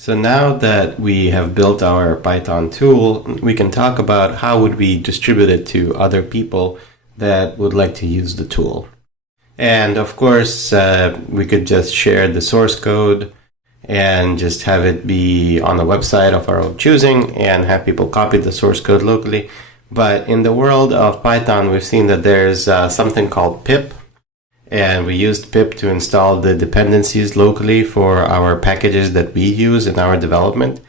So now that we have built our Python tool, we can talk about how would we distribute it to other people that would like to use the tool. And of course, we could just share the source code and just have it be on the website of our own choosing and have people copy the source code locally. But in the world of Python, we've seen that there's something called pip. And we used pip to install the dependencies locally for our packages that we use in our development.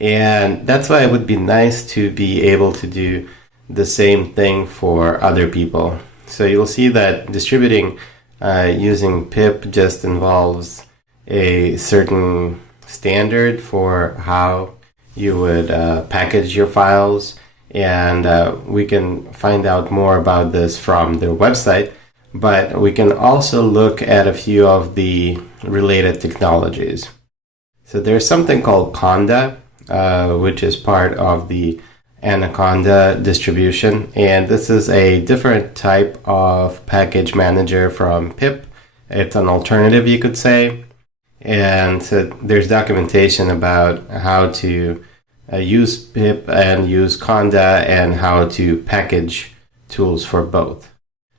And that's why it would be nice to be able to do the same thing for other people. So you'll see that distributing using pip just involves a certain standard for how you would package your files. And we can find out more about this from their website. But we can also look at a few of the related technologies. So there's something called Conda, which is part of the Anaconda distribution. And this is a different type of package manager from pip. It's an alternative, you could say. And so there's documentation about how to use pip and use Conda and how to package tools for both.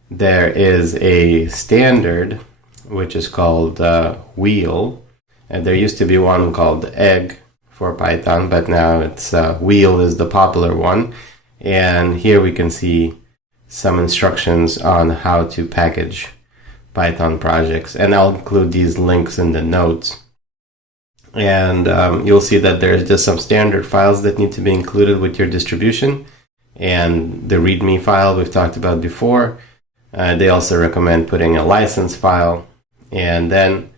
There is a standard which is called wheel, and there used to be one called egg for Python, but now it's wheel is the popular one. And here we can see some instructions on how to package Python projects, and I'll include these links in the notes. And you'll see that there's just some standard files that need to be included with your distribution, and the README file we've talked about before. They also recommend putting a license file, and then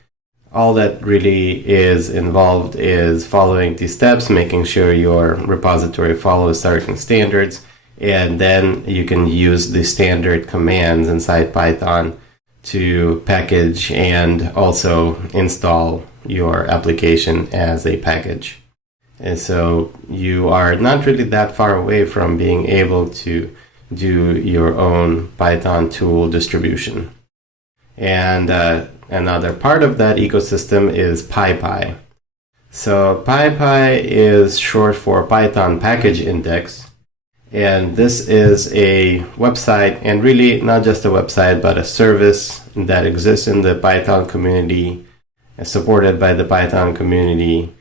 all that really is involved is following these steps, making sure your repository follows certain standards, and then you can use the standard commands inside Python to package and also install your application as a package. And so you are not really that far away from being able to do your own Python tool distribution. And another part of that ecosystem is PyPy. So PyPy is short for Python Package Index. And this is a website, and really not just a website, but a service that exists in the Python community, supported by the Python community,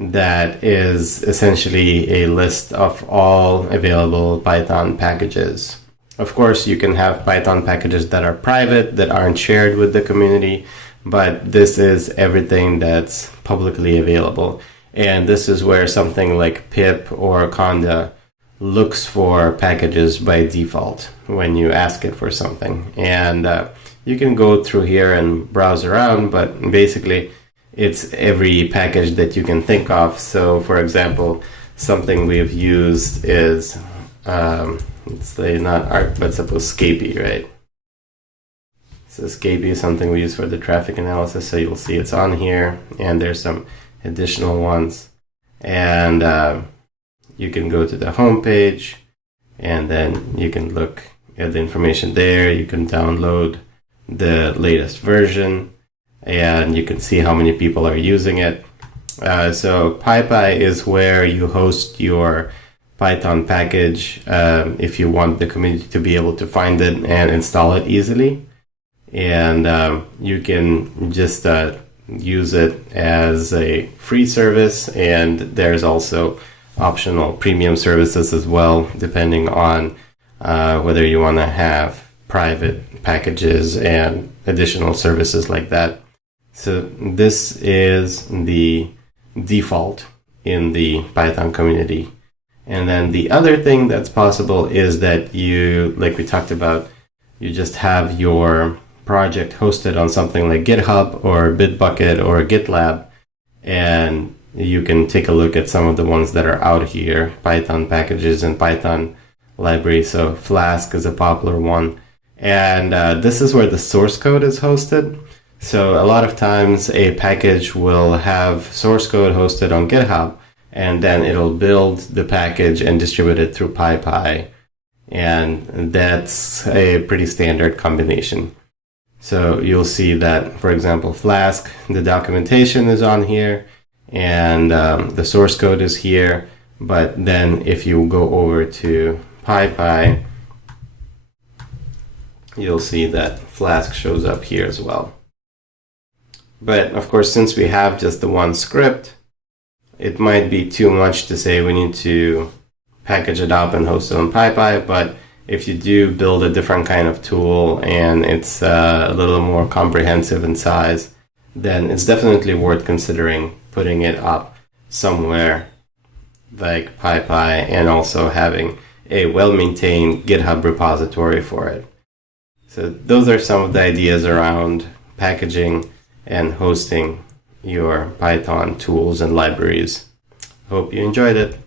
that is essentially a list of all available Python packages. Of course, you can have Python packages that are private, that aren't shared with the community, but this is everything that's publicly available. And this is where something like pip or Conda looks for packages by default when you ask it for something. And you can go through here and browse around, but basically it's every package that you can think of. So for example, something we've used is, let's say not ARC, but suppose Scapy, right? So Scapy is something we use for the traffic analysis. So you'll see it's on here, and there's some additional ones. And you can go to the home page, and then you can look at the information there. You can download the latest version, and you can see how many people are using it. So PyPy is where you host your Python package if you want the community to be able to find it and install it easily. And you can just use it as a free service, and there's also optional premium services as well, depending on whether you want to have private packages and additional services like that. So this is the default in the Python community. And then the other thing that's possible is that you, like we talked about, you just have your project hosted on something like GitHub or Bitbucket or GitLab, and you can take a look at some of the ones that are out here, Python packages and Python libraries. So Flask is a popular one. And this is where the source code is hosted. So a lot of times a package will have source code hosted on GitHub, and then it'll build the package and distribute it through PyPy. And that's a pretty standard combination. So you'll see that, for example, Flask, the documentation is on here, and the source code is here. But then if you go over to PyPy, you'll see that Flask shows up here as well. But of course, since we have just the one script, it might be too much to say we need to package it up and host it on PyPy. But if you do build a different kind of tool and it's a little more comprehensive in size, then it's definitely worth considering putting it up somewhere like PyPy and also having a well-maintained GitHub repository for it. So those are some of the ideas around packaging and hosting your Python tools and libraries. Hope you enjoyed it.